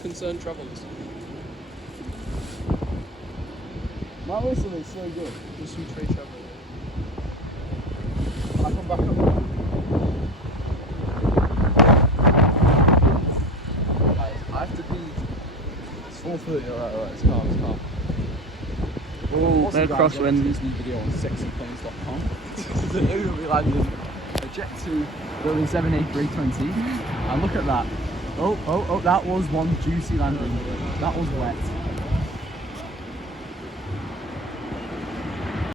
concerned travellers. My whistle is so good. Just some tree travel. I come back up. I have to be. It's 4:30. Alright, it's calm. Oh, no crosswind. This new video on sexyplanes.com. We landed a Jet2 Boeing 78320. And look at that. Oh, that was one juicy landing. That was wet.